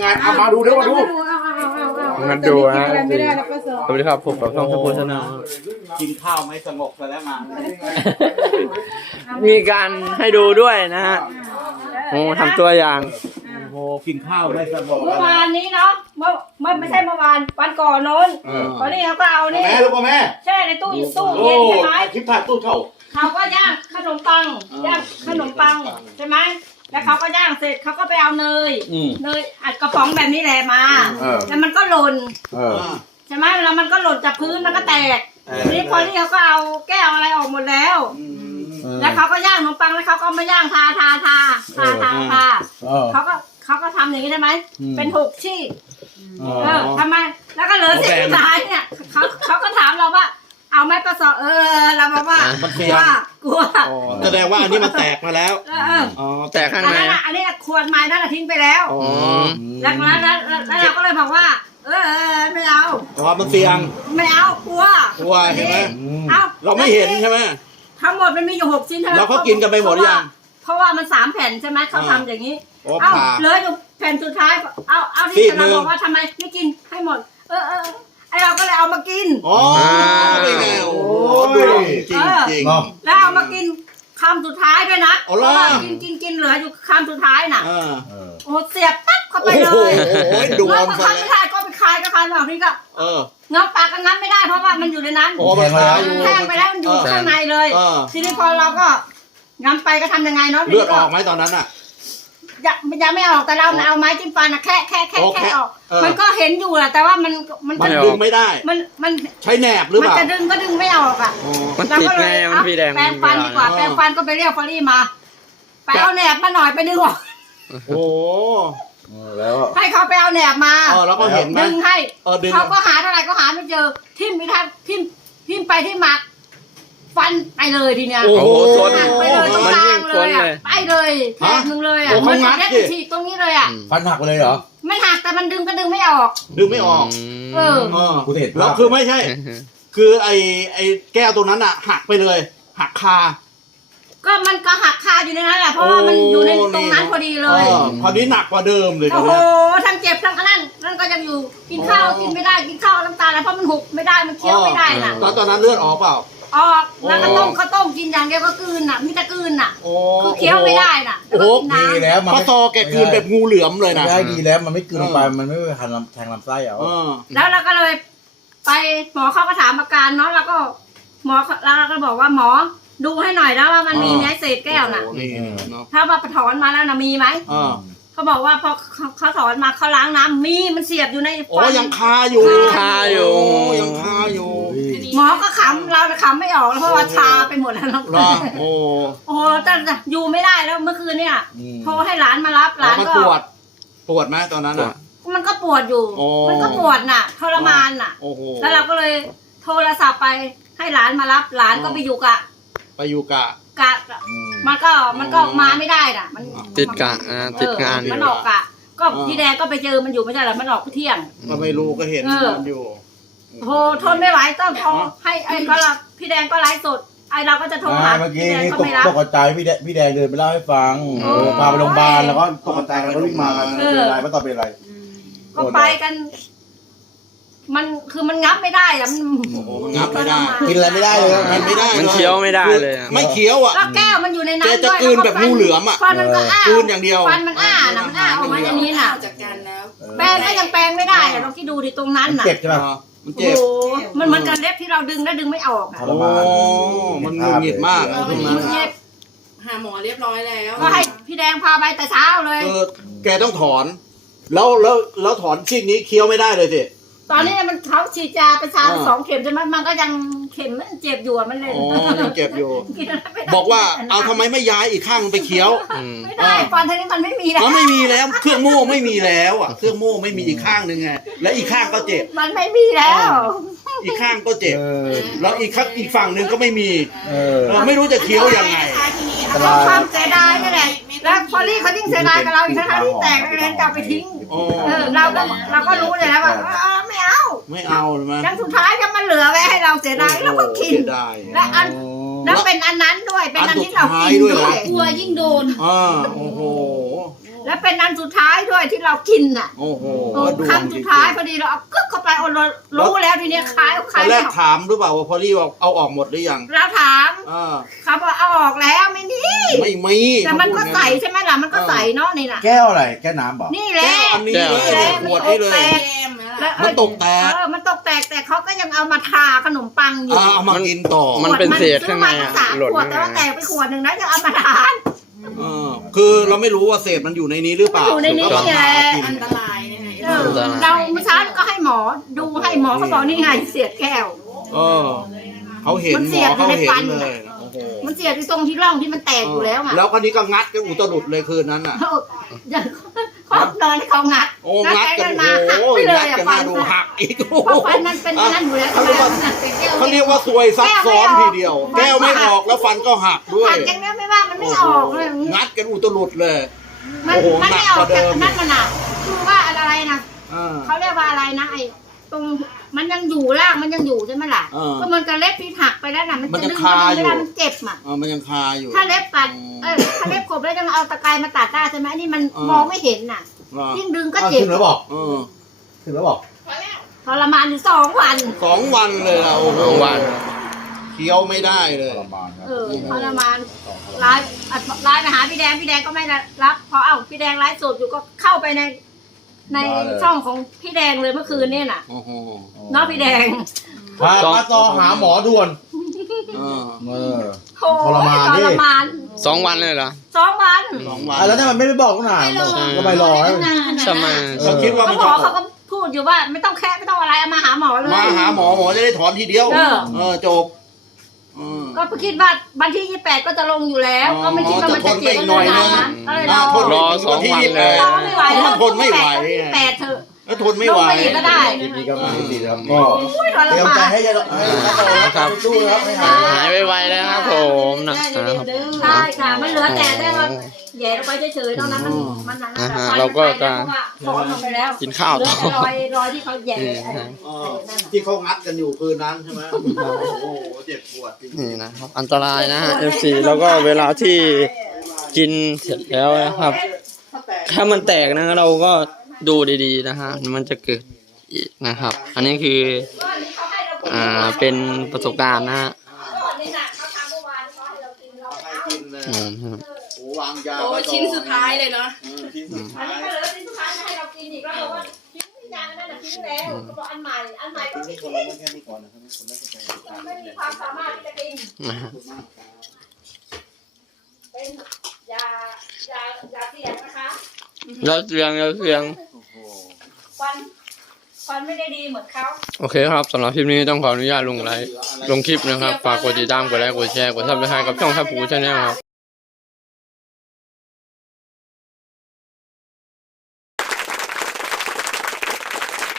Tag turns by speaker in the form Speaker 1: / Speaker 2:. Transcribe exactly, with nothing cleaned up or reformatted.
Speaker 1: ไงเอามาดูเดี๋ยวมาดู
Speaker 2: มาดูฮะสวัสดีครับผมกับช่องสปูชนา
Speaker 3: กินข้าวไม่สงบซะแล้วมา
Speaker 2: มีการให้ดูด้วยนะฮะโอ้ทำตัวอย่าง
Speaker 3: โอ้กินข้าวไม่สงบ
Speaker 4: เมื่อวานนี้เนาะเมื่อไม่ไม่ใช่เมื่อวานวันก่อนโน้นตอนนี้เขาก็เอานี่
Speaker 1: แม่ลูกแม่
Speaker 4: แช่ในตู้ตู้
Speaker 1: โอ้
Speaker 4: เย็นใช่ไหม
Speaker 1: คลิปถ่ายตู้เท่า
Speaker 4: เขาก็ย่างขนมปังย่างขนมปังใช่ไหมแล้วเขาก็ย่างเสร็จเขาก็ไปเอาเนยเนยอัดกระป๋องแบบนี้แหละมาแล้วมันก็หล่น
Speaker 1: เออ
Speaker 4: ใช่ไหมแล้วมันก็หล่นจากพื้นมันก็แตกทีนี้พอที่เขาก็เอาแก้วอะไรออกหมดแล้วแล้วเขาก็ย่างขนมปังแล้วเขาก็มาย่างทาทาทาทาทาทาเขาก็เขาก็ทำอย่างนี้ได้ไหมเป็นหกชี้เออทำไมแล้วก็เหลือเศษสุดท้ายเนี่ยเขาเขาก็ถามเราว่าเอาไหมกระสอบเออเราบอกว่ากลัวกลัว
Speaker 3: แสดงว่าอันนี้มันแตกมาแล้ว
Speaker 4: เออ
Speaker 3: อ๋อ
Speaker 2: แต่ข้าง
Speaker 4: อัน
Speaker 2: ใน
Speaker 4: นั้นอันนี้ควรไม้นั่นทิ้งไปแล้ว
Speaker 2: อ๋อ
Speaker 4: แล้วแล้วแล้วเราก็เลยบอกว่า เออเออไม่เอา
Speaker 3: เพราะมันเสี่ยง
Speaker 4: ไม่เอากลัว
Speaker 3: กลัวใช่ไหม
Speaker 4: เอา
Speaker 3: เราไม่เห็นใช่ไหม
Speaker 4: ทั้งหมดมันมีอยู่หกชิ้นใช่ไหม
Speaker 3: แล้วเขากินกันไปหมดหรือยัง
Speaker 4: เพราะว่ามันสามแผ่นใช่ไหมเขาทำอย่างนี้
Speaker 3: โอ้
Speaker 4: เอา
Speaker 3: ผ่า
Speaker 4: เหลืออยู่แผ่นสุดท้าย เอาเอา
Speaker 3: ซี
Speaker 4: ที่
Speaker 3: กหนึ่
Speaker 4: เรา
Speaker 3: ง
Speaker 4: บอกว่าทำไมไม่กินให้หมด เออเออไอเราก็เลยเอามากิน
Speaker 3: อ๋อเป็นไงโอ้โหดูจริงจริง
Speaker 4: แล้วเอามากินคำสุดท้ายด้วยนะ
Speaker 3: เอาล่ะ
Speaker 4: เพราะว่ากินกินกินเหลืออยู่คำสุดท้ายน่ะ
Speaker 3: อ่า
Speaker 4: โอ้เสียบปั๊บเข้าไป
Speaker 3: โอ้
Speaker 4: เล
Speaker 3: โห
Speaker 4: ย
Speaker 3: ดู
Speaker 4: งั
Speaker 3: อ
Speaker 4: บ
Speaker 3: ม
Speaker 4: มา
Speaker 3: ซะ
Speaker 4: คำ
Speaker 3: แล้ว
Speaker 4: ไม่ได้ก็ไปคายก็คายแบบนี้ก็
Speaker 3: เออ
Speaker 4: งับปากกันงับไม่ได้เพราะว่ามันอยู่ในนั้น
Speaker 3: โอ้มันขาอยู่
Speaker 4: แทงไปแล้วมันอยู่ข้างในเลย
Speaker 3: เออ
Speaker 4: ทีนี้พอเราก็งับไปก็ทำยังไงเนาะ
Speaker 3: เลือดออกไหมตอนนั้นอ่ะ
Speaker 4: ยังยังไม่ออกแต่เราเอาไม้จิ้มฟันอะแค่แค่แค่
Speaker 3: โอเค
Speaker 4: แค่ออก
Speaker 3: เออ
Speaker 4: มันก็เห็นอยู่แหละแต่ว่ามันมัน
Speaker 3: มัน
Speaker 4: จะ
Speaker 3: ดึงไม่ได้
Speaker 4: มันมัน
Speaker 3: ใช้แหนบหรือ
Speaker 4: มั
Speaker 3: เปล่า
Speaker 4: จะดึงก็ดึงไม่ออกอ่ะ
Speaker 3: อ๋อ
Speaker 2: มัน
Speaker 4: เรา
Speaker 2: ติด
Speaker 4: ก็เล
Speaker 2: ไง
Speaker 4: ย
Speaker 2: มันพี่แดง
Speaker 4: แปรงฟันดีกว่า
Speaker 3: เวลา
Speaker 4: แปรงฟันก็ไปเรียกฟอรี่มาไปเอาแหนบมาหน่อยไปดึงออก
Speaker 3: โอ้โห
Speaker 1: แล้ว
Speaker 4: ให้เขาไปเอาแหนบมา
Speaker 3: เออแล้วก็เห็นไหม
Speaker 4: ดึงให้
Speaker 3: เออดึง
Speaker 4: เขาก็หาเท่าไหร่ก็หาไม่เจอทิ่มไปทันทิ่มทิ่มไปที่หมักฟันไปเลยทีเนี้ย
Speaker 3: โอ้โห
Speaker 4: หักไปเลยตรง
Speaker 2: มัน
Speaker 4: กลา
Speaker 2: ยิ่
Speaker 4: ง
Speaker 2: ง
Speaker 4: เล
Speaker 2: พ้น
Speaker 4: ย
Speaker 2: เล
Speaker 4: อ่ะ
Speaker 2: ย
Speaker 4: ไปเลยแทงหนึ่งเลยอ่ะ
Speaker 3: โอ้โห
Speaker 4: มัน
Speaker 3: งัด
Speaker 4: แค่
Speaker 3: ดิ
Speaker 4: ฉีกตรงนี้เลยอ่ะ
Speaker 1: ฟันหักไปเลยเหรอ
Speaker 4: ไม่หักแต่มันดึงก็ดึงไม่ออก
Speaker 3: ดึงไม่ออก
Speaker 4: เออ
Speaker 3: เออ
Speaker 1: กูเห็นภาพ
Speaker 3: แล้วคือไม่ใช่ คือไอ้ไอ้แก้วตัวนั้นอ่ะ หักไปเลย หักคา
Speaker 4: ก็มันก็หักคาอยู่ในนั้นแหละเพราะว่ามันอยู่ในตรงนั้นพอดีเลย
Speaker 3: ออพอดีหนักกว่าเดิมเลยตอ
Speaker 4: โอ้
Speaker 3: น
Speaker 4: โห
Speaker 3: เนี้ย
Speaker 4: ทั้งเจ็บทั้งนั่นนั่นก็ยังอยู่กินข้าวกินไม่ได้กินข้าวน้ำตาลอะไรเพราะมันหุบไม่ได้มันเคี้ยวไม่ได้น่ะ
Speaker 3: ตอนตอนนั้นเลือดออกเปล่า
Speaker 4: ออกแล้วก็ต้มข้าวต้มกินอย่างเดียวก็กลืนน่ะมีแต่กลืนน่ะ
Speaker 3: โอ้
Speaker 4: คือเคี้ยวไม่ได้น่ะ
Speaker 3: โอ้โห
Speaker 4: แล้วก็กิน
Speaker 1: ดี
Speaker 4: น้ำ
Speaker 1: แล้วมัน
Speaker 3: ปลาตอแกกลืนแบบงูเหลือมเลยนะ
Speaker 1: ได้ดีแล้วมันไม่กลืนลงไปมันไม่ไปทันลำแทงลำไส้เอา
Speaker 3: เออ
Speaker 4: แล้วเราก็เลย ไปหมอเขาก็ถามอาการเนาะแล้วก็หมอแล้วเราก็บอกว่าหมอดูให้หน่อยแล้วว่ามันมีไหมเศษแก้วน่ะ
Speaker 3: โอ้โหนี่เนาะ
Speaker 4: ถ้าว่าถอนมาแล้วนะมีไหม
Speaker 3: เออ
Speaker 4: เขาบอกว่าพอเขาเขาถอนมาเขาล้างน้ำมีมันเสียบอยู่ใน
Speaker 3: โอ้
Speaker 4: ฟัน
Speaker 3: ยังคาอยู่
Speaker 2: คาอยู่
Speaker 3: โยังคาอยู่
Speaker 4: หมอก็ขำเราขำไม่ออกแล้วเพราะว่าชาไปหมดแล้ว
Speaker 3: เหรอโอ้
Speaker 4: โอ้แต่อยู่ไม่ได้แล้วเมื่อคืนเนี่ยโทรให้หลานมารับหลาน
Speaker 3: มัน
Speaker 4: ก็
Speaker 3: ปวด ปวดไหมตอนนั้นอ่ะ
Speaker 4: มันก็ปวดอยู่
Speaker 3: โอ้
Speaker 4: มันก็ปวดน่ะทรมานน่ะ
Speaker 3: โอ้โห
Speaker 4: แล้วเราก็เลยโทรศัพท์ไปให้หลานมารับหลานก็ไปอยู่กะ
Speaker 3: ไปอยู่กะ
Speaker 4: กะมันก็มันก็มาไม่ได้น่ะ มัน
Speaker 2: ติดกะอ่าติดงาน
Speaker 4: เออมันออกกะ ก็พี่แดงก็ไปเจอมันอยู่ไม่ใช่เหรอมันออกเที่ยง
Speaker 3: ก็ไม่รู้ก็เห็น
Speaker 4: เออ
Speaker 3: มันอยู่
Speaker 4: โทรทนไม่ไหวต้องโทรให้ไอ้ก็ละพี่แดงก็ไลฟ์สดไอ้เราก็จะโทรหา
Speaker 1: เมื่อ
Speaker 4: พี่
Speaker 1: กี้
Speaker 4: แดง
Speaker 1: นี่
Speaker 4: ก็
Speaker 1: ตก
Speaker 4: ไม่รับ
Speaker 1: ตกใจพี่แดงพี่แดงเดินไปเล่าให้ฟัง
Speaker 4: โอ้
Speaker 1: เออพาไปโรงพยาบาลแล้วก็ตกใจกันแล้ววิ่งมากัน
Speaker 4: เออ
Speaker 1: เป็นไรไม่ตอบเป็นไร
Speaker 4: ก็ไปกัน มันคือมันงับไม่ได้อะมัน
Speaker 3: โอ้โหมันงับไม่ได้
Speaker 1: กินอะไรไม่ได้เลย
Speaker 3: มันไม่ได้
Speaker 2: มันเคี้ยวไม่ได้เลยอะ
Speaker 3: ไม่เคี้ยวอ่ะ
Speaker 4: แล้วแก้วมันอยู่ในนั้น
Speaker 3: แกจะ
Speaker 4: ด้วย
Speaker 3: กลืนแบบงูเหลือมอะ
Speaker 4: ฟันมันก็อ้าก
Speaker 3: ลืนอย่างเดียว
Speaker 4: ฟันมันอ้าน่ะมันอ้าออกมาอย่างนี้น่ะ
Speaker 5: จากกันแล้ว
Speaker 4: แปรงก็ยังแปรงไม่ได้อะลองคิดดูดิตรงนั้น
Speaker 1: มัน
Speaker 4: น่ะ
Speaker 1: เจ็บใช่ไหม
Speaker 3: อ่ามัน
Speaker 4: โอ้
Speaker 3: เจ็บ
Speaker 4: โหมันเหมือนกันเล็บที่เราดึงแล้วดึงไม่ออกอะ
Speaker 1: ทร
Speaker 3: โอ้
Speaker 1: มาน
Speaker 3: มันหงุดหงิดมาก
Speaker 5: เอ
Speaker 3: ไอ้
Speaker 5: อ
Speaker 3: พวก
Speaker 4: มั
Speaker 3: นั้น
Speaker 4: นเย็บ
Speaker 5: หาหมอเรียบร้อยแล้ว
Speaker 4: ก็ให้พี่แดงพาไปแต่เช้าเลย
Speaker 3: เออแกต้องถอน แล้วแล้วแล้วถอนซีกนี้เคี้ยวไม่ได้เลยสิ
Speaker 4: ตอนนี้มันเขาฉีดยาไปชา
Speaker 3: อ่า
Speaker 4: สองเข็มใช่ไหมมันก็ยังเข็มมันเจ็บอยู่อะมันเลย
Speaker 3: อ๋อยังเจ็บอยู่
Speaker 4: กินอะไรไม่ได้
Speaker 3: บอกว่าเอาทำไมไม่ย้ายอีกข้างไปเคี้ยว
Speaker 2: อืม
Speaker 4: ไม่ได้ฟันทางนี้มันไม่มีแล้ว
Speaker 3: มันไม่มีแล้ว เครื่องโม่ไม่มีแล้วอ่ะ เครื่องโม่ไม่มีอีกข้างหนึ่งไง และอีกข้างก็เจ็บ
Speaker 4: มันไม่มีแล้ว
Speaker 3: อีกข้างก็เจ็บ
Speaker 1: เออ
Speaker 3: แล้วอีกข้างอีกฝั่งหนึ่งก็ไม่มี
Speaker 1: เออ
Speaker 3: เออไม่รู้จะเคี้ยวยังไง
Speaker 1: อันต
Speaker 4: เพ
Speaker 1: รา
Speaker 4: ราะ
Speaker 1: ย
Speaker 4: ความเสียดายนี่แหละแล้วพอลี่เขายิ่งเสียดายกับเราอีกทั้งๆที่แตกไปเลยจะเอาไปทิ้ง
Speaker 3: อ๋อ
Speaker 4: เออเราก็เราก็รู้เลยแล้วว่าเออไม่เอา
Speaker 3: ไม่เอาใช่ไหม
Speaker 4: ครั้งสุดท้ายถ้ามันเหลือไว้ให้เราเสียดายเราก็กิน
Speaker 3: เสียดาย
Speaker 4: และอันแล้วเป็นอันนั้นด้วยเป็นอันที่เรากิน
Speaker 3: อันสุดท้ายด้วยเหรอ
Speaker 4: ด้วย
Speaker 5: กลัวยิ่งโดน
Speaker 3: อ่าโอ้โห
Speaker 4: แล้วเป็นอันสุดท้ายด้วยที่เรากินน่ะ
Speaker 3: โอ้โห
Speaker 4: โอ้
Speaker 3: ดวง
Speaker 4: คำ
Speaker 3: จ
Speaker 4: สุ
Speaker 3: ริ
Speaker 4: ด
Speaker 3: ง
Speaker 4: ท้ายพอดีเราเอากึกเข้าไปเอาเรารู้แล้วทีเนี้ยขายเอา
Speaker 3: ๆต
Speaker 4: ขา
Speaker 3: อย นแร
Speaker 4: ไม่
Speaker 3: ก
Speaker 4: ออก
Speaker 3: ถามหรือเปล่าว่าพอลี่บอกเอาออกหมดหรือยัง
Speaker 4: เราถาม
Speaker 3: อ่า
Speaker 4: เขาบอกเอาออกแล้วไม่มี
Speaker 3: ไม่มี
Speaker 4: แต่มันก็ใสใช่ไหมล่ะมันก็ใสเนาะนี่น่ะ
Speaker 1: แก้วอะไรแก้วน้ำเปล่า
Speaker 4: นี่แหละ
Speaker 3: แก้วอันนี้
Speaker 2: แก้ว
Speaker 3: เลย
Speaker 4: นี่
Speaker 3: ขวดนี้เลย
Speaker 4: แตก
Speaker 5: แก้มนะ
Speaker 4: แล้ว
Speaker 3: มันตกแตก
Speaker 4: เออมันตกแตกแต่เขาก็ยังเอามาทาขนมปังอยู่
Speaker 3: อ่าเอามากินต่อ
Speaker 2: มันเป็นเศษข้างในอะ
Speaker 4: ซื้อมาตั้สาม
Speaker 2: หล่น
Speaker 4: ขวด
Speaker 2: ข้างใน
Speaker 4: แต่ว่าแตกไปขวดหนึ่งนะยังเอามาทาน
Speaker 3: เออคือเราไม่รู้ว่าเศษมันอยู่ในนี้หรือเปล่า
Speaker 4: อยู่ในนี้
Speaker 3: ก็มาหากิน
Speaker 5: อันตรายนะคะ
Speaker 4: เออเราเมื่อเช้าก็ให้หมอดูให้หมอเขาบอกนี่ไงเสียดแก้ว
Speaker 3: เออเขาเห็น
Speaker 4: มัน
Speaker 3: ห
Speaker 4: เสี
Speaker 3: ม
Speaker 4: ย
Speaker 3: อบ
Speaker 4: อยู่
Speaker 3: เขา
Speaker 4: ใน
Speaker 3: เห็
Speaker 4: ฟั
Speaker 3: น
Speaker 4: น
Speaker 3: เลยโอ้โห
Speaker 4: มันเสียดที่ตรงที่ร่องที่มันแตกอยู่แล้วอ่ะ
Speaker 3: แล้วก็นี้ก็งัดกันอุตรุดเลยคืนนั้นอ่ะ
Speaker 4: เขาอย่างเขานอนให้เขางัด
Speaker 3: โอ้งัดกัน
Speaker 4: มา
Speaker 3: โอ้
Speaker 4: หัก
Speaker 3: โห
Speaker 4: ไปเล
Speaker 3: งัด
Speaker 4: ยอ่ะ
Speaker 3: กัน
Speaker 4: ฟั
Speaker 3: น่าน ดูหักอีกโอ้
Speaker 4: เพราะ
Speaker 3: โห
Speaker 4: ฟันมันเป็นนั่นอยู่แล้ว
Speaker 3: เขาเรียกว่าเขาเรียกว่าซวยซับซ้อนทีเดียว แก้วไม่ออกแล้วฟันก็หักด้วย
Speaker 4: หักอย่างนี้ไม่ว่ามันไม่ออกเลย
Speaker 3: งัดกันอุตรุดเลย
Speaker 4: มัน
Speaker 3: โอ้โห
Speaker 4: มันไม่ออก
Speaker 3: หนักกว่าเดิ
Speaker 4: จาก
Speaker 3: ม
Speaker 4: นั่นมันอ่ะคือว่าอะไรนะ
Speaker 3: อ่า
Speaker 4: เขาเรียกว่าอะไรนะไอ้ตรงมันยังอยู่ล่างมันยังอยู่ใช่ไหมล่ะ
Speaker 3: เออ
Speaker 4: ก็มันจะเล็บที่หักไปแล้วน่ะมัน
Speaker 3: มัน
Speaker 4: จะ
Speaker 3: ยัง
Speaker 4: ดึง
Speaker 3: คา
Speaker 4: มัน
Speaker 3: อยู่
Speaker 4: ไม่ได้มันเจ็บอ่ะ
Speaker 3: เออมันยังคาอยู่
Speaker 4: ถ้าเล็บตัด
Speaker 3: อืม
Speaker 4: เออถ้าเล็บขบแล้วยังเอาตะไคร้มาตัดได้ใช่ไหมอันนี่มัน
Speaker 3: เออ
Speaker 4: มองไม่เห็นน่ะ
Speaker 3: อ่า
Speaker 4: ยิ่งดึงก็
Speaker 1: อ้าว
Speaker 4: เจ็บ
Speaker 1: ถึงแล้วบอก
Speaker 3: เออ
Speaker 1: ถึงแล้วบอก
Speaker 4: ทรมานอยู่สองวัน
Speaker 3: สองวันเลยอะโอ้โห
Speaker 2: สองวัน
Speaker 3: เคี้ยวไม่ได้เลย
Speaker 1: ทรมานครับ
Speaker 4: เออทรมานไลฟ์อ่ะไลฟ์ไปหาพี่แดงพี่แดงก็ไม่รับพอเอ้าพี่แดงไลฟ์สดอยู่ก็เข้าไปใน ในช่องของพี่แดงเลยเมื่อคืนเนี่ยน่ะ
Speaker 3: โอ้โห
Speaker 4: เนาะพี่แดง
Speaker 1: พาป้าซอหาหมอด่วน
Speaker 3: เออ
Speaker 1: เออ
Speaker 4: โอ้
Speaker 1: ทรมาน
Speaker 4: ท
Speaker 1: ดิ
Speaker 4: รมาน
Speaker 2: สองวันเลยเหรอ
Speaker 4: สองวัน
Speaker 3: สองวัน
Speaker 1: อ่ะแล้วทำไมไม่ไปบอกตั้งนานบอกทำไมรอให้
Speaker 2: ทำไม
Speaker 3: เขาคิดว่า
Speaker 4: เขา
Speaker 3: มัน
Speaker 4: บ
Speaker 3: จะ
Speaker 4: อกเขาก็พูดอยู่ว่าไม่ต้องแค่ไม่ต้องอะไรเอามาหาหมอเลย
Speaker 3: มาหาหมอหมอจะได้ถอนทีเดียว
Speaker 4: เออ
Speaker 3: เออจบเออ
Speaker 4: ก็คิดว่าวันที่ยี่สิบแปดก็จะลงอยู่แล้ว
Speaker 3: อ๋อ
Speaker 4: ก็ไม่คิดว่ามันจะเจ็บ
Speaker 3: จะทนไปอีกหน่อยนึง
Speaker 4: นั้นก็เลยร
Speaker 3: อ่า
Speaker 4: อ
Speaker 3: ทน
Speaker 2: รอสองวันเลย
Speaker 4: รอไม่ไหว
Speaker 3: เพราะมันทนไม่ไหว
Speaker 4: ยี่สิบแปดเถอะ
Speaker 3: แล้วทนไม่ไหว
Speaker 4: ลงไปอีกก็ได้
Speaker 1: ทีนี้ก็มาที่สี่ครับก็
Speaker 4: อุ้ยทร
Speaker 1: เตรียม
Speaker 4: มา
Speaker 1: ใจ
Speaker 4: น
Speaker 1: ให้ยายให้นะครับสู้นะครับให้หาย
Speaker 2: หายไวๆแล้วครับผมนะครับ
Speaker 4: ใช่ค่ะมันเหลือแต่ได้ว่าแย่ลงไปเฉยๆตอนนั้นมันมันนั้น
Speaker 2: อ่าฮะ
Speaker 4: ไฟ
Speaker 2: เราก็จะ
Speaker 4: เพราะว่าถอนลงไปแล้ว
Speaker 2: กินข้าว
Speaker 4: เหลื
Speaker 2: ต่
Speaker 4: อ
Speaker 2: อ
Speaker 4: แต่รอยรอยที่เขาแย่
Speaker 2: อืม
Speaker 4: ไอ้
Speaker 2: ฮะ
Speaker 3: เออที่เขางัดกันอยู่คืนนั้นใช่ไหมโอ้โหเจ็บปวดจริง
Speaker 2: นี่นะครับ อันตรายนะฮะ เอฟ ซี แล้วก็เวลาที่กินเสร็จแล้วนะครับ ถ้ามันแตกนะเราก็ดูดีๆนะฮะ มันจะเกิดอีกนะครับ อันนี้คือ อ่า เป็นประสบการณ์นะฮะ
Speaker 4: นี่น่ะเขาทำเมื่อวานเขาให้เรากินเรา
Speaker 3: ใคร
Speaker 4: เอา
Speaker 3: กินเลย
Speaker 2: อืมครับ
Speaker 3: โอ้วางยา
Speaker 5: โอ้
Speaker 3: ไว้ก่
Speaker 5: ชิ้นสุดท้ายเลยเนาะ
Speaker 3: เออชิ้นสุด
Speaker 4: อัน
Speaker 3: ท้าย
Speaker 4: นี้ก็เหลือชิ้นสุดท้ายให้เรากินอีกแล้วบอกว่าทิ้งที่ยางนั่นน่ะทิ้งแล้วก็บอกอันใหม่อันใหม่ก็ไม่กินไม่มีความสามารถที่จะกิน
Speaker 2: นะฮะ
Speaker 4: เป็นยายายาเสียงนะคะ
Speaker 2: แล้วเสียงแล้วเสียง
Speaker 4: ฟันฟันไม่ได้ดีเหมือนเขา
Speaker 2: โอเคครับสำหรับคลิปนี้ต้องขออนุญาตลงไลฟ์ลงคลิปนะครับ ฝากกดติดตาม กดไลค์ กดแชร์ กดซับสไครต์กับช่องทัพผูชาแนลครับ